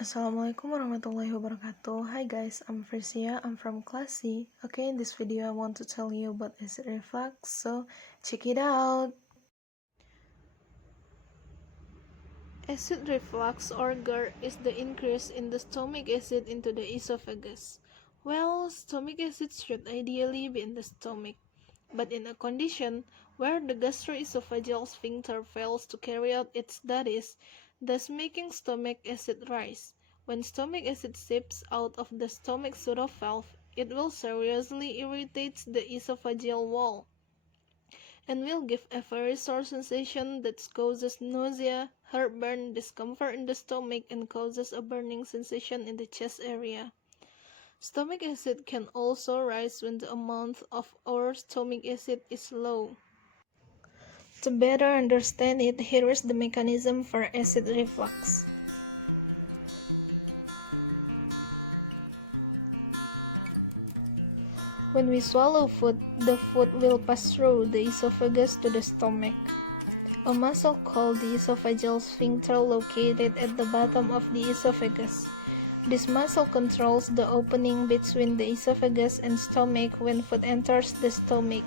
Assalamualaikum warahmatullahi wabarakatuh. Hi guys, I'm Frysia. I'm from class C. Okay, in this video I want to tell you about acid reflux, so check it out. Acid reflux or GERD is the increase in the stomach acid into the esophagus. Well, stomach acid should ideally be in the stomach, but in a condition where the gastroesophageal sphincter fails to carry out its duties, thus making stomach acid rise. When stomach acid seeps out of the stomach pseudovalve, it will seriously irritate the esophageal wall and will give a very sore sensation that causes nausea, heartburn, discomfort in the stomach, and causes a burning sensation in the chest area. Stomach acid can also rise when the amount of our stomach acid is low. To better understand it, here is the mechanism for acid reflux. When we swallow food, the food will pass through the esophagus to the stomach. A muscle called the esophageal sphincter located at the bottom of the esophagus. This muscle controls the opening between the esophagus and stomach when food enters the stomach.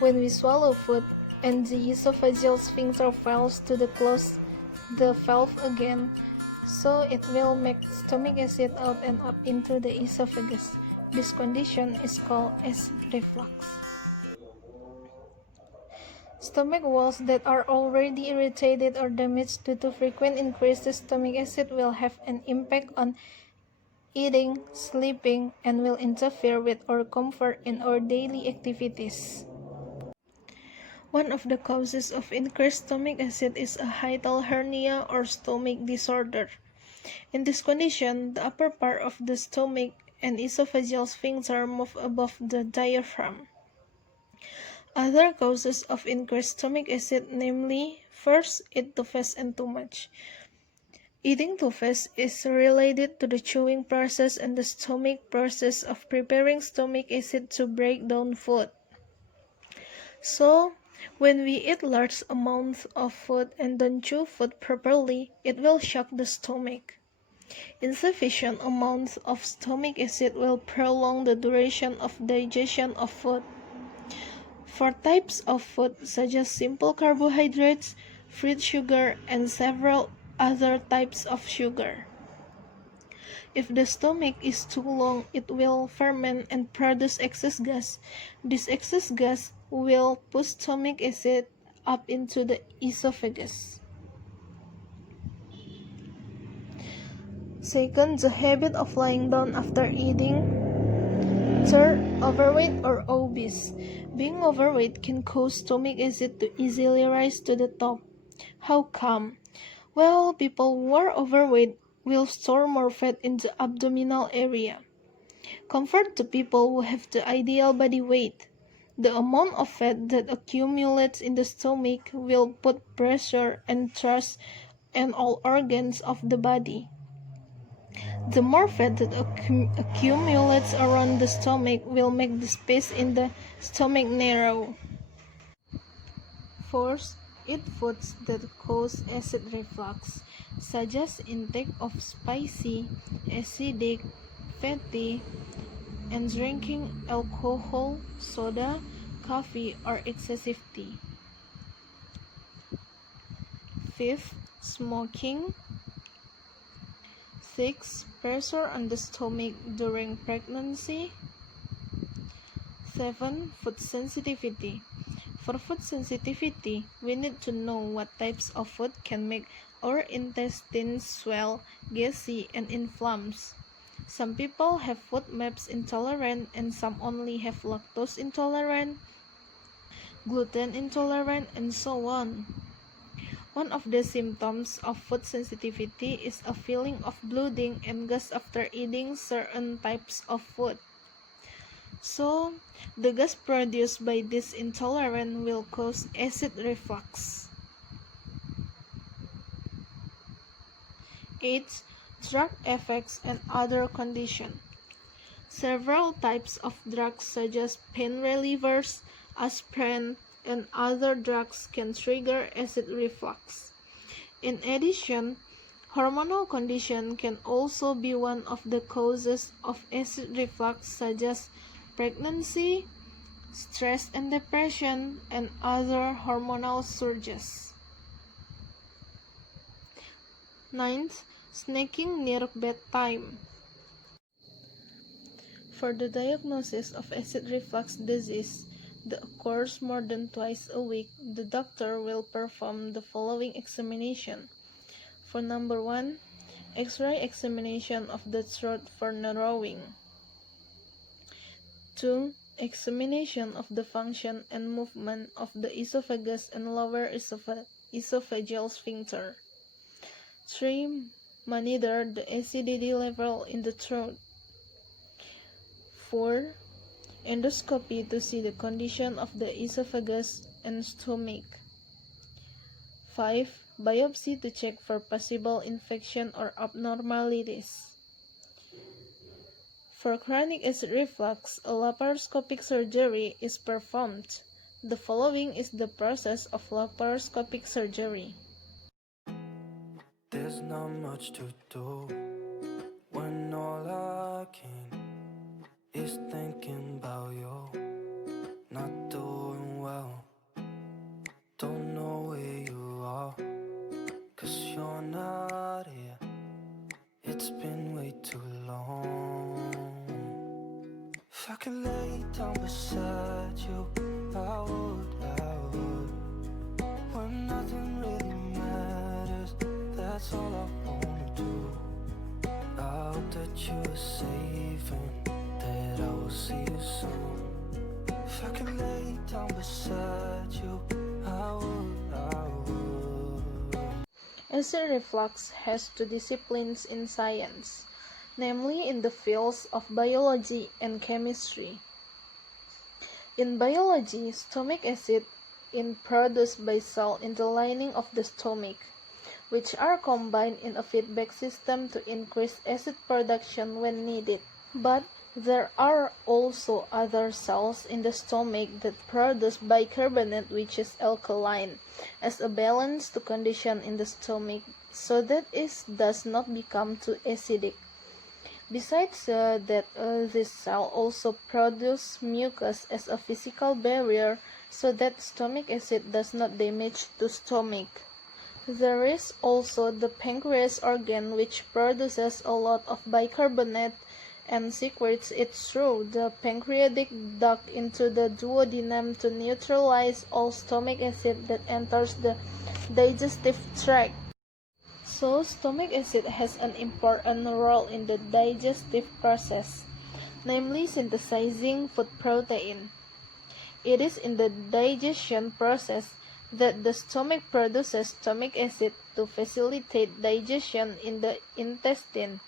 When we swallow food and the esophageal sphincter fails to close the valve again, so it will make stomach acid out and up into the esophagus. This condition is called acid reflux. Stomach walls that are already irritated or damaged due to frequent increased stomach acid will have an impact on eating, sleeping, and will interfere with our comfort in our daily activities. One of the causes of increased stomach acid is a hiatal hernia or stomach disorder. In this condition, the upper part of the stomach and esophageal sphincter move above the diaphragm. Other causes of increased stomach acid, namely, first, eat too fast and too much. Eating too fast is related to the chewing process and the stomach process of preparing stomach acid to break down food. So, when we eat large amounts of food and don't chew food properly, it will shock the stomach. Insufficient amounts of stomach acid will prolong the duration of digestion of food. For types of food such as simple carbohydrates, fruit sugar, and several other types of sugar. If the stomach is too long, it will ferment and produce excess gas. This excess gas will push stomach acid up into the esophagus. Second, the habit of lying down after eating. Third, overweight or obese. Being overweight can cause stomach acid to easily rise to the top. How come? Well, people who are overweight will store more fat in the abdominal area. Compared to people who have the ideal body weight, the amount of fat that accumulates in the stomach will put pressure and stress on all organs of the body. The more fat that accumulates around the stomach will make the space in the stomach narrow. Fourth, eat foods that cause acid reflux, such as intake of spicy, acidic, fatty, and drinking alcohol, soda, coffee, or excessive tea. Fifth, smoking. 6. Pressure on the stomach during pregnancy. 7. Food sensitivity. For food sensitivity, we need to know what types of food can make our intestines swell, gassy, and inflamed. Some people have food MAPS intolerant and some only have lactose intolerant, gluten intolerant, and so on. One of the symptoms of food sensitivity is a feeling of bloating and gas after eating certain types of food. So, the gas produced by this intolerance will cause acid reflux. 8. Drug effects and other conditions. Several types of drugs such as pain relievers, aspirin, and other drugs can trigger acid reflux. In addition, Hormonal condition can also be one of the causes of acid reflux, such as pregnancy, stress and depression, and other hormonal surges. Ninth, snacking near bedtime. For the diagnosis of acid reflux disease that occurs more than twice a week, the doctor will perform the following examination. For number 1, X-ray examination of the throat for narrowing. 2. Examination of the function and movement of the esophagus and lower esophageal sphincter. 3. Monitor the acidity level in the throat. 4. Endoscopy to see the condition of the esophagus and stomach. 5. Biopsy to check for possible infection or abnormalities. For chronic acid reflux, a laparoscopic surgery is performed. The following is the process of laparoscopic surgery. There's not much to do when all I can is thinking about you. Not doing well, don't know where you are, 'cause you're not here. It's been way too long. If I could lay down beside you, I would. When nothing really matters, that's all I wanna do. I hope that you are safe and that I will see you soon. If I could lay down beside you, I would. Acid reflux has two disciplines in science, namely in the fields of biology and chemistry. In biology, stomach acid is produced by cells in the lining of the stomach, which are combined in a feedback system to increase acid production when needed. But there are also other cells in the stomach that produce bicarbonate, which is alkaline, as a balance to condition in the stomach so that it does not become too acidic. Besides this cell also produce mucus as a physical barrier so that stomach acid does not damage the stomach. There is also the pancreas organ, which produces a lot of bicarbonate and secretes it through the pancreatic duct into the duodenum to neutralize all stomach acid that enters the digestive tract. So, stomach acid has an important role in the digestive process, namely synthesizing food protein. It is in the digestion process that the stomach produces stomach acid to facilitate digestion in the intestine.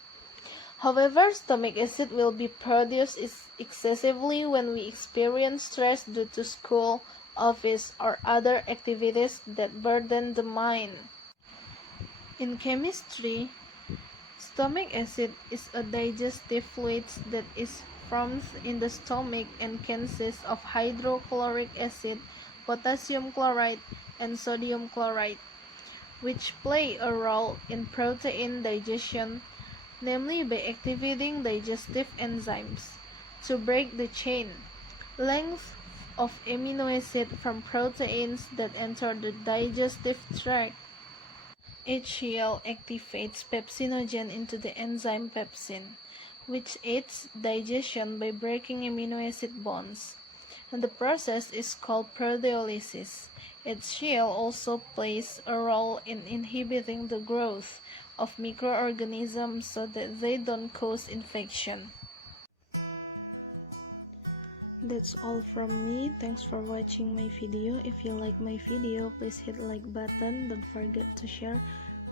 However, stomach acid will be produced excessively when we experience stress due to school, office, or other activities that burden the mind. In chemistry, stomach acid is a digestive fluid that is formed in the stomach and consists of hydrochloric acid, potassium chloride, and sodium chloride, which play a role in protein digestion, namely by activating digestive enzymes to break the chain length of amino acid from proteins that enter the digestive tract. HCl activates pepsinogen into the enzyme pepsin, which aids digestion by breaking amino acid bonds, and the process is called proteolysis. HCl also plays a role in inhibiting the growth of microorganisms so that they don't cause infection. That's all from me. Thanks for watching my video. If you like my video, please hit like button. Don't forget to share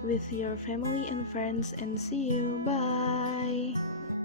with your family and friends, and see you. Bye.